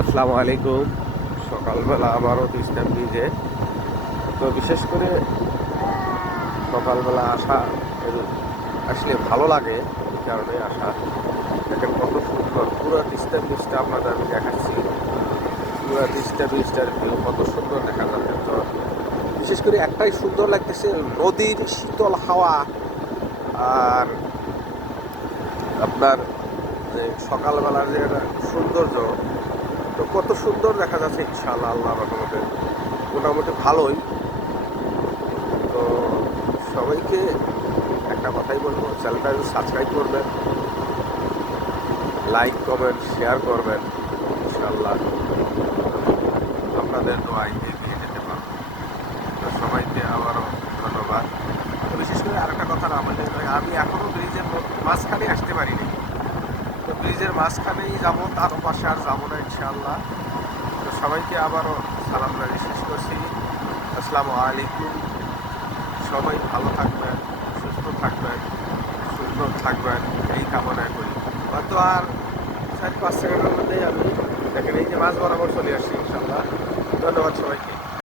আসসালামু আলাইকুম। সকালবেলা আবারও তিস্তা ব্রিজে তো বিশেষ করে সকালবেলা আসা আসলে ভালো লাগে, এই কারণে আসা। দেখেন কত সুন্দর, পুরো তিস্তা ব্রিজটা আপনাদের আমি দেখাচ্ছি। পুরো তিস্তা ভিউ কত সুন্দর দেখা যাচ্ছে। তো বিশেষ করে একটাই সুন্দর লাগতেছে, নদীর শীতল হাওয়া আর আপনার যে সকালবেলার যে একটা সৌন্দর্য তো কত সুন্দর দেখা যাচ্ছে, ইনশাআল্লাহ আল্লাহ রহমতে। মোটামুটি ভালোই। তো সবাইকে একটা কথাই বলব, চ্যানেলটা সাবস্ক্রাইব করবেন, লাইক করবেন শেয়ার করবেন, ইনশাআল্লাহ আপনাদের দোয়াই এগিয়ে যেতে পারব। সবাইকে আবারও ধন্যবাদ। বিশেষ করে আরেকটা কথা আমাদের আমি এখনও ব্রিজের মাঝখানে আসতে পারিনি। ব্রিজের মাঝখানেই যাব তার পাশে আর যাব না ইনশাআল্লাহ। তো সবাইকে আবারও সালাম শেষ করছি। আসসালামু আলাইকুম। সবাই ভালো থাকবেন, সুস্থ থাকবেন, সুন্দর থাকবেন, এই কামনা করি। হয়তো আর চার পাঁচ সেকেন্ডের মধ্যেই আমি দেখেন এই যে মাছ বরাবর চলে আসছি ইনশাআল্লাহ। ধন্যবাদ সবাইকে।